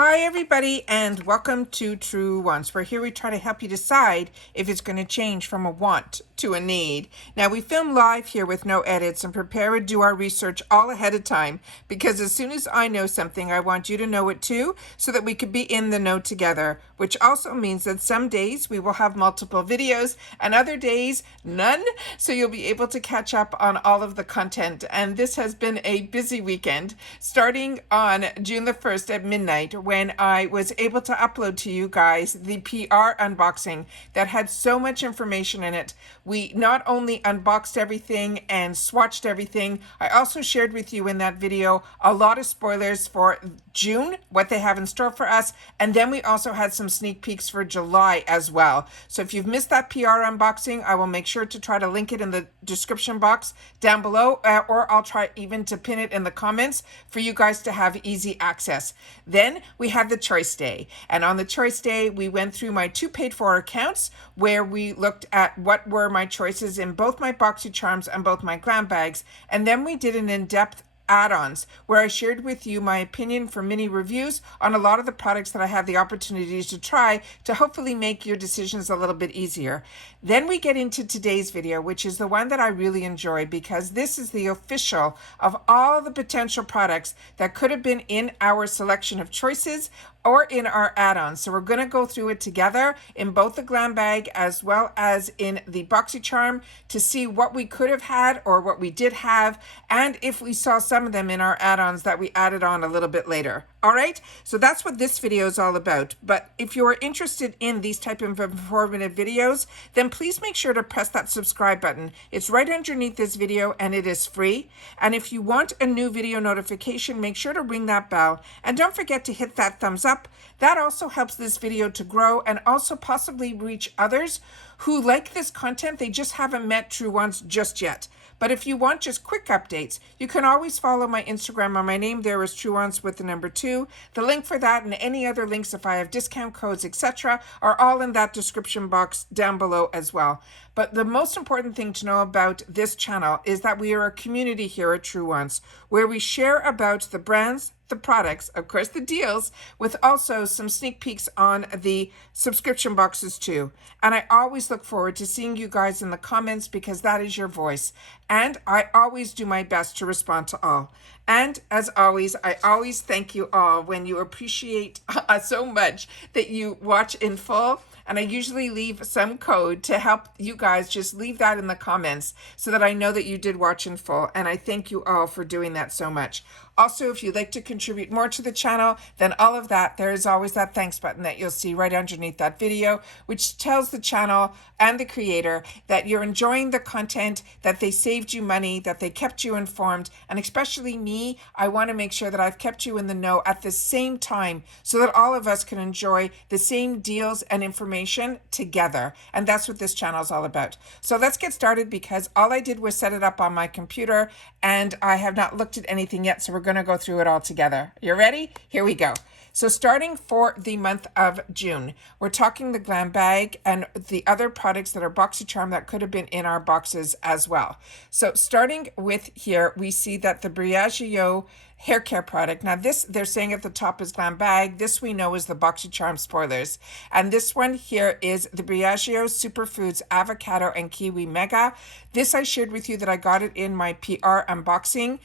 Hi everybody and welcome to Truewants, where here we try to help you decide if it's going to change from a want to a need. Now we film live here with no edits and prepare and do our research all ahead of time, because as soon as I know something I want you to know it too, so that we could be in the know together, which also means that some days we will have multiple videos and other days none, so you'll be able to catch up on all of the content. And this has been a busy weekend, starting on June the 1st at midnight, when I was able to upload to you guys the PR unboxing that had so much information in it. We not only unboxed everything and swatched everything, I also shared with you in that video a lot of spoilers for June, what they have in store for us, and then we also had some sneak peeks for July as well. So if you've missed that PR unboxing, I will make sure to try to link it in the description box down below, or I'll try even to pin it in the comments for you guys to have easy access. Then we had the choice day, and on the choice day we went through my two paid for accounts where we looked at what were my choices in both my Boxycharms and both my GlamBags, and then we did an in-depth add-ons where I shared with you my opinion for mini reviews on a lot of the products that I had the opportunities to try to hopefully make your decisions a little bit easier. Then we get into today's video, which is the one that I really enjoy, because this is the official of all the potential products that could have been in our selection of choices or in our add-ons. So we're going to go through it together in both the GlamBag as well as in the Boxycharm to see what we could have had or what we did have, and if we saw some of them in our add-ons that we added on a little bit later. All right, so that's what this video is all about. But if you are interested in these type of informative videos, then please make sure to press that subscribe button. It's right underneath this video and it is free. And if you want a new video notification, make sure to ring that bell. And don't forget to hit that thumbs up. That also helps this video to grow and also possibly reach others who like this content. They just haven't met Truewants just yet. But if you want just quick updates, you can always follow my Instagram, and my name there is Truewants with the number 2. The link for that and any other links, if I have discount codes, etc., are all in that description box down below as well. But the most important thing to know about this channel is that we are a community here at Truewants, where we share about the brands, the products, of course the deals, with also some sneak peeks on the subscription boxes too. And I always look forward to seeing you guys in the comments, because that is your voice. And I always do my best to respond to all. And as always, I always thank you all when you appreciate so much that you watch in full. And I usually leave some code to help you guys. Just leave that in the comments so that I know that you did watch in full. And I thank you all for doing that so much. Also, if you'd like to contribute more to the channel than all of that, there is always that thanks button that you'll see right underneath that video, which tells the channel and the creator that you're enjoying the content, that they saved you money, that they kept you informed. And especially me, I want to make sure that I've kept you in the know at the same time so that all of us can enjoy the same deals and information together. And that's what this channel is all about. So let's get started, because all I did was set it up on my computer and I have not looked at anything yet. So we're going to go through it all together. You ready? Here we go. So starting for the month of June, we're talking the GlamBag and the other products that are Boxycharm that could have been in our boxes as well. So starting with here, we see that the Briogeo hair care product. Now this, they're saying at the top is GlamBag. This we know is the Boxycharm spoilers. And this one here is the Briogeo Superfoods Avocado and Kiwi Mega. This I shared with you that I got it in my PR unboxing.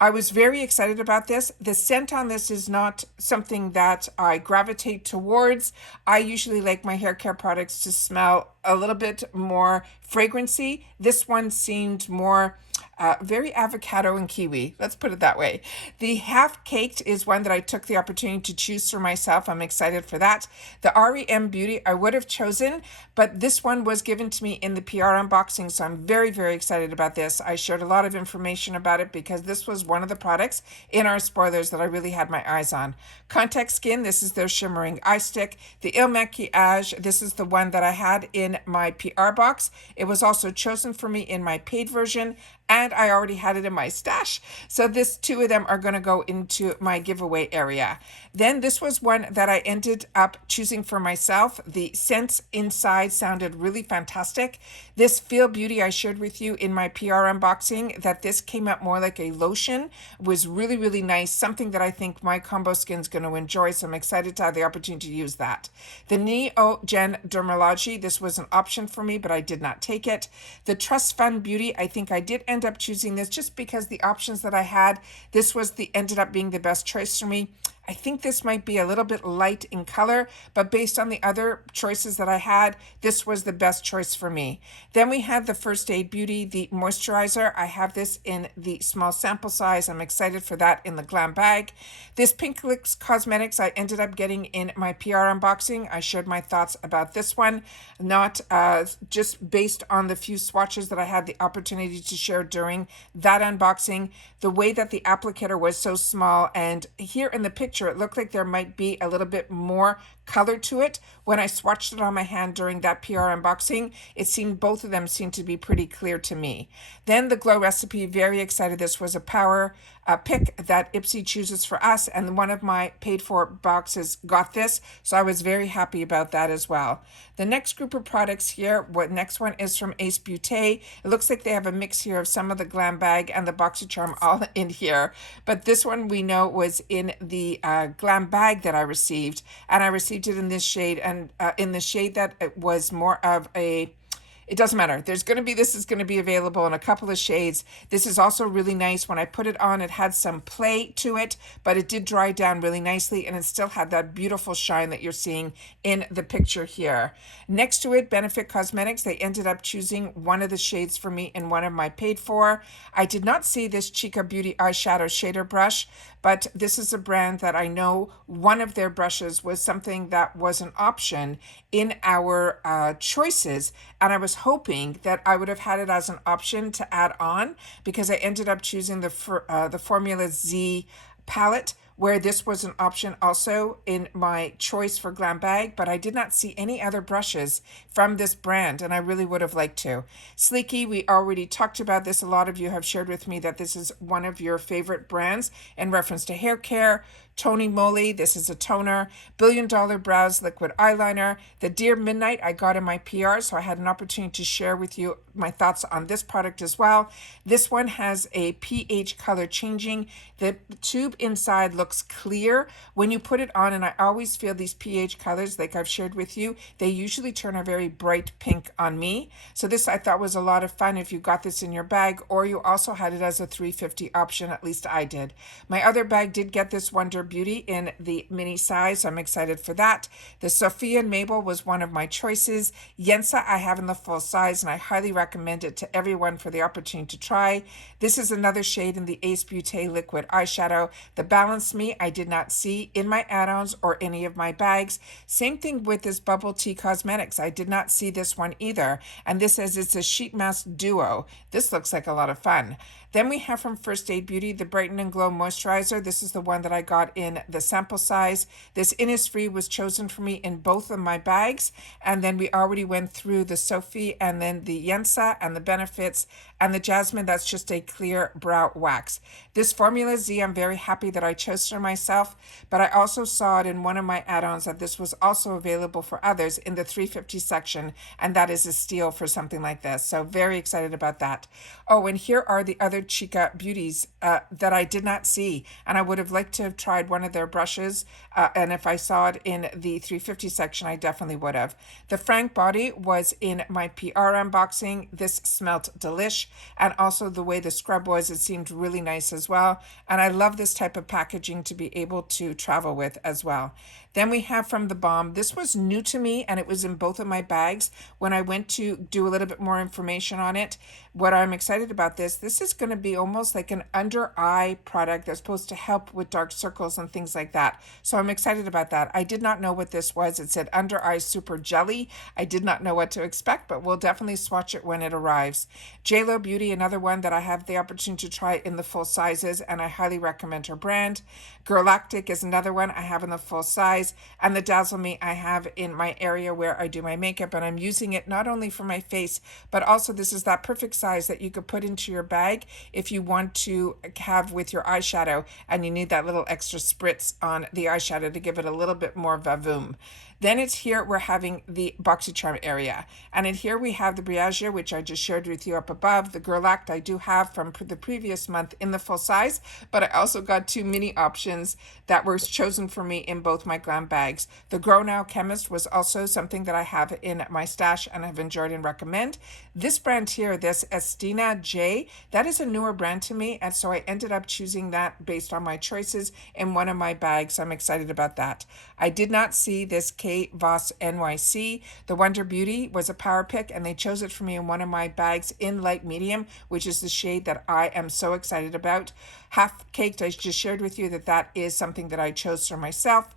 I was very excited about this. The scent on this is not something that I gravitate towards. I usually like my hair care products to smell a little bit more fragrancy. This one seemed more very avocado and kiwi. Let's put it that way. The half caked is one that I took the opportunity to choose for myself. I'm excited for that. The REM Beauty I would have chosen, but this one was given to me in the PR unboxing, so I'm very, very excited about this. I shared a lot of information about it because this was one of the products in our spoilers that I really had my eyes on. Contact Skin, this is their shimmering eye stick. The Il Maquillage, this is the one that I had in my PR box. It was also chosen for me in my paid version. and I already had it in my stash. So this two of them are going to go into my giveaway area. Then this was one that I ended up choosing for myself. The scents inside sounded really fantastic. This Feel Beauty I shared with you in my PR unboxing, that this came out more like a lotion, was really, really nice. Something that I think my combo skin's going to enjoy. So I'm excited to have the opportunity to use that. The Neogen Dermalogy, this was an option for me, but I did not take it. The Trust Fund Beauty, I think I did end up choosing this just because the options that I had, this was ended up being the best choice for me. I think this might be a little bit light in color, but based on the other choices that I had, this was the best choice for me. Then we had the First Aid Beauty, the moisturizer. I have this in the small sample size. I'm excited for that in the GlamBag. This Pink Lips Cosmetics I ended up getting in my PR unboxing. I shared my thoughts about this one, not just based on the few swatches that I had the opportunity to share during that unboxing. The way that the applicator was so small, and here in the picture, it looked like there might be a little bit more color to it. When I swatched it on my hand during that PR unboxing, both of them seemed to be pretty clear to me. Then the Glow Recipe, very excited. This was a power pick that IPSY chooses for us, and one of my paid for boxes got this, so I was very happy about that as well. The next group of products here, next one is from Ace Beauté. It looks like they have a mix here of some of the GlamBag and the Boxycharm all in here, but this one we know was in the GlamBag that I received, and I received it in this shade, and in the shade that it was more of a, it doesn't matter. This is going to be available in a couple of shades. This is also really nice. When I put it on, it had some play to it, but it did dry down really nicely, and it still had that beautiful shine that you're seeing in the picture here. Next to it, Benefit Cosmetics, they ended up choosing one of the shades for me in one of my paid for. I did not see this Chica Beauty eyeshadow shader brush, but this is a brand that I know one of their brushes was something that was an option in our choices, and I was hoping that I would have had it as an option to add on, because I ended up choosing the Formula Z palette, where this was an option also in my choice for GlamBag, but I did not see any other brushes from this brand, and I really would have liked to. Sleeky, we already talked about this. A lot of you have shared with me that this is one of your favorite brands in reference to hair care. Tony Moly, this is a toner. Billion Dollar Brows Liquid Eyeliner. The Dear Midnight I got in my PR, so I had an opportunity to share with you my thoughts on this product as well. This one has a pH color changing. The tube inside looks clear when you put it on, and I always feel these pH colors, like I've shared with you, they usually turn a very bright pink on me. So this I thought was a lot of fun if you got this in your bag, or you also had it as a 350 option, at least I did. My other bag did get this Wonder Beauty in the mini size, so I'm excited for that. The Sophia and Mabel was one of my choices. Yensa I have in the full size, and I highly recommend it to everyone for the opportunity to try. This is another shade in the Ace Beauté liquid eyeshadow. The Balance Me I did not see in my add-ons or any of my bags. Same thing with this Bubble Tea Cosmetics. I did not see this one either, and this says it's a sheet mask duo. This looks like a lot of fun. Then we have from First Aid Beauty, the Brighten and Glow Moisturizer. This is the one that I got in the sample size. This Innisfree was chosen for me in both of my bags. And then we already went through the Sophie and then the Yensa and the Benefits and the Jasmine. That's just a clear brow wax. This Formula Z, I'm very happy that I chose for myself, but I also saw it in one of my add-ons that this was also available for others in the 350 section, and that is a steal for something like this. So very excited about that. Oh, and here are the other Chica Beauties that I did not see, and I would have liked to have tried one of their brushes, and if I saw it in the 350 section, I definitely would have. The Frank Body was in my PR unboxing. This smelt delish, and also the way the scrub was, it seemed really nice as well, and I love this type of packaging to be able to travel with as well. Then we have from the Balm. This was new to me, and it was in both of my bags when I went to do a little bit more information on it. What I'm excited about this is going to be almost like an under eye product that's supposed to help with dark circles and things like that. So I'm excited about that. I did not know what this was. It said under eye super jelly. I did not know what to expect, but we'll definitely swatch it when it arrives. JLo Beauty, another one that I have the opportunity to try in the full sizes, and I highly recommend her brand. Galactic is another one I have in the full size, and the Dazzle Me I have in my area where I do my makeup, and I'm using it not only for my face, but also this is that perfect size that you could put into your bag if you want to have with your eyeshadow, and you need that little extra spritz on the eyeshadow to give it a little bit more vavoom. Then it's here we're having the Boxycharm area. And in here we have the Briagea, which I just shared with you up above. The Girl Act I do have from the previous month in the full size, but I also got 2 mini options that were chosen for me in both my glam bags. The Grow Now Chemist was also something that I have in my stash and have enjoyed and recommend. This brand here, this Estina J, that is a newer brand to me, and so I ended up choosing that based on my choices in one of my bags. I'm excited about that. I did not see this K Voss NYC. The Wonder Beauty was a power pick, and they chose it for me in one of my bags in light medium, which is the shade that I am so excited about. Half Caked, I just shared with you that that is something that I chose for myself,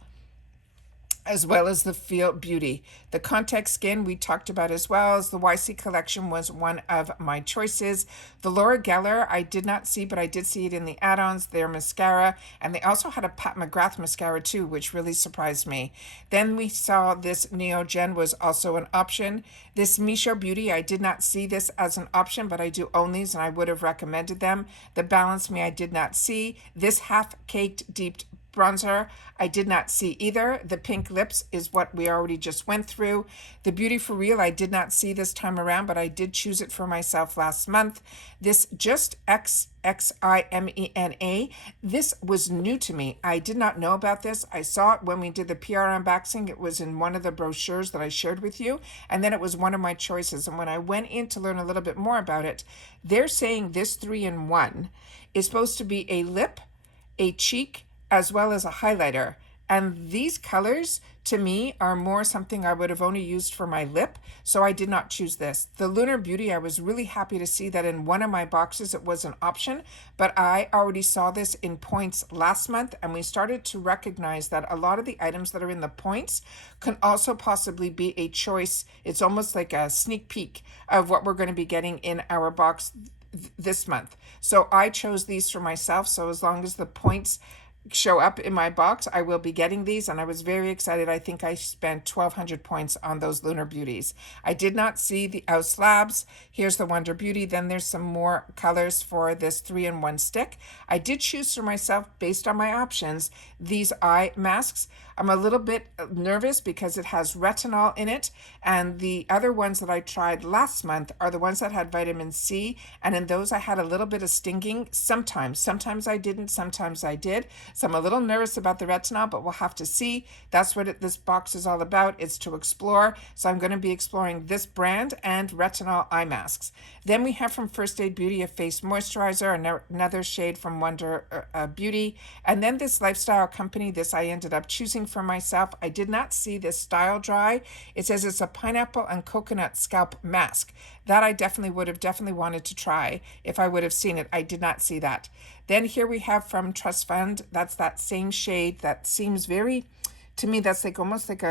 as well as the Feel Beauty. The Contact Skin we talked about, as well as the YC collection was one of my choices. The Laura Geller I did not see, but I did see it in the add-ons, their mascara, and they also had a Pat McGrath mascara too, which really surprised me. Then we saw this Neogen was also an option. This Misho Beauty, I did not see this as an option, but I do own these and I would have recommended them. The Balance Me I did not see. This Half Caked Deep bronzer I did not see either. The Pink Lips is what we already just went through. The Beauty for Real I did not see this time around, but I did choose it for myself last month. This Just XXIMENA, this was new to me. I did not know about this. I saw it when we did the PR unboxing. It was in one of the brochures that I shared with you, and then it was one of my choices. And when I went in to learn a little bit more about it, they're saying this 3-in-1 is supposed to be a lip, a cheek, as well as a highlighter. And these colors to me are more something I would have only used for my lip, so I did not choose this. The Lunar Beauty, I was really happy to see that in one of my boxes it was an option, but I already saw this in points last month, and we started to recognize that a lot of the items that are in the points can also possibly be a choice. It's almost like a sneak peek of what we're going to be getting in our box this month. So I chose these for myself, so as long as the points show up in my box, I will be getting these, and I was very excited. I think I spent 1,200 points on those Lunar Beauties. I did not see the Aus Labs. Here's the Wonder Beauty. Then there's some more colors for this 3-in-1 stick. I did choose for myself, based on my options, these eye masks. I'm a little bit nervous because it has retinol in it, and the other ones that I tried last month are the ones that had vitamin C, and in those I had a little bit of stinging sometimes. Sometimes I didn't, sometimes I did. So I'm a little nervous about the retinol, but we'll have to see. That's what this box is all about. It's to explore. So I'm going to be exploring this brand and retinol eye masks. Then we have from First Aid Beauty a face moisturizer, another shade from Wonder Beauty. And then this Lifestyle Company, this I ended up choosing for myself. I did not see this Style Dry. It says it's a pineapple and coconut scalp mask. That I would have wanted to try if I would have seen it. I did not see that. Then here we have from Trust Fund. That's that same shade that seems very, to me, that's like almost like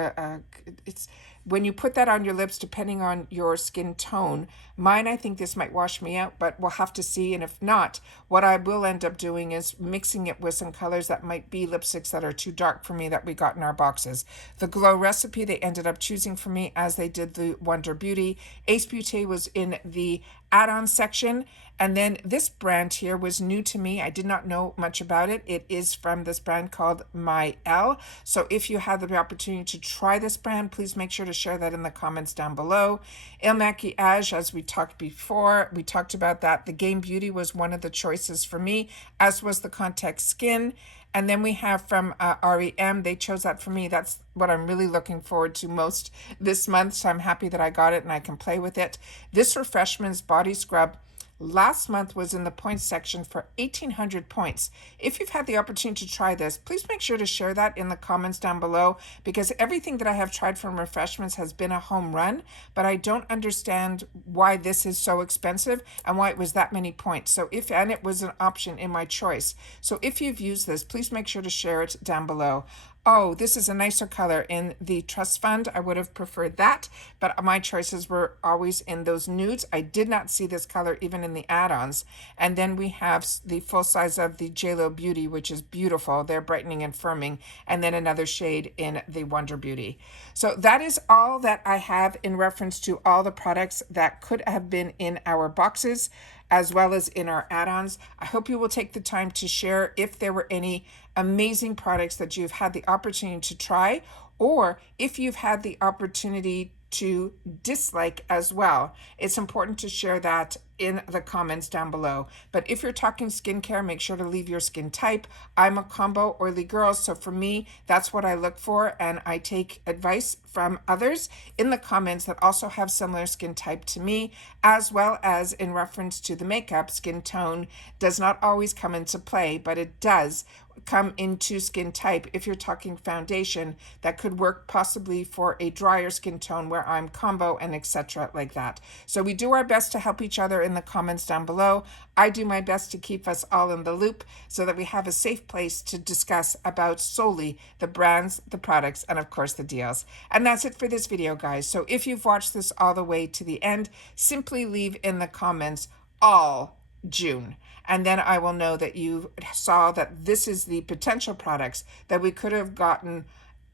it's when you put that on your lips, depending on your skin tone. Mine, I think this might wash me out, but we'll have to see. And if not, what I will end up doing is mixing it with some colors that might be lipsticks that are too dark for me that we got in our boxes. The Glow Recipe, they ended up choosing for me, as they did the Wonder Beauty. Ace Beauté was in the add-on section. And then this brand here was new to me. I did not know much about it. It is from this brand called MyL. So if you have the opportunity to try this brand, please make sure to share that in the comments down below. Il Maquillage, as we talked before, we talked about that. The Game Beauty was one of the choices for me, as was the Contact Skin. And then we have from REM, they chose that for me. That's what I'm really looking forward to most this month. So I'm happy that I got it and I can play with it. This Refreshments Body Scrub last month was in the points section for 1,800 points. If you've had the opportunity to try this, please make sure to share that in the comments down below, because everything that I have tried from Refreshments has been a home run, but I don't understand why this is so expensive and why it was that many points. So and it was an option in my choice. So if you've used this, please make sure to share it down below. Oh, this is a nicer color in the trust fund. I would have preferred that, but my choices were always in those nudes. I did not see this color even in the add-ons. And then we have the full size of the JLo Beauty, which is beautiful. They're brightening and firming. And then another shade in the Wonder Beauty. So that is all that I have in reference to all the products that could have been in our boxes, as well as in our add-ons. I hope you will take the time to share if there were any amazing products that you've had the opportunity to try, or if you've had the opportunity to dislike as well. It's important to share that in the comments down below. But if you're talking skincare, make sure to leave your skin type. I'm a combo oily girl, so for me, that's what I look for, and I take advice from others in the comments that also have similar skin type to me, as well as in reference to the makeup. Skin tone does not always come into play, but it does come into skin type. If you're talking foundation, that could work possibly for a drier skin tone where I'm combo and etc. like that. So we do our best to help each other in the comments down below. I do my best to keep us all in the loop so that we have a safe place to discuss about solely the brands, the products, and of course the deals. And that's it for this video, guys. So if you've watched this all the way to the end, simply leave in the comments all June. And then I will know that you saw that this is the potential products that we could have gotten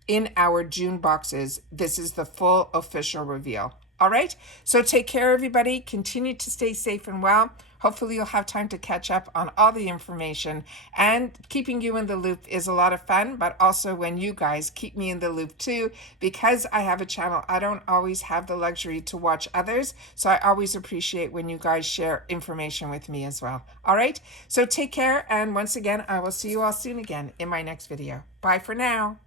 in our June boxes. This is the full official reveal. All right, so take care, everybody. Continue to stay safe and well. Hopefully you'll have time to catch up on all the information, and keeping you in the loop is a lot of fun, but also when you guys keep me in the loop too, because I have a channel, I don't always have the luxury to watch others. So I always appreciate when you guys share information with me as well. All right, so take care. And once again, I will see you all soon again in my next video. Bye for now.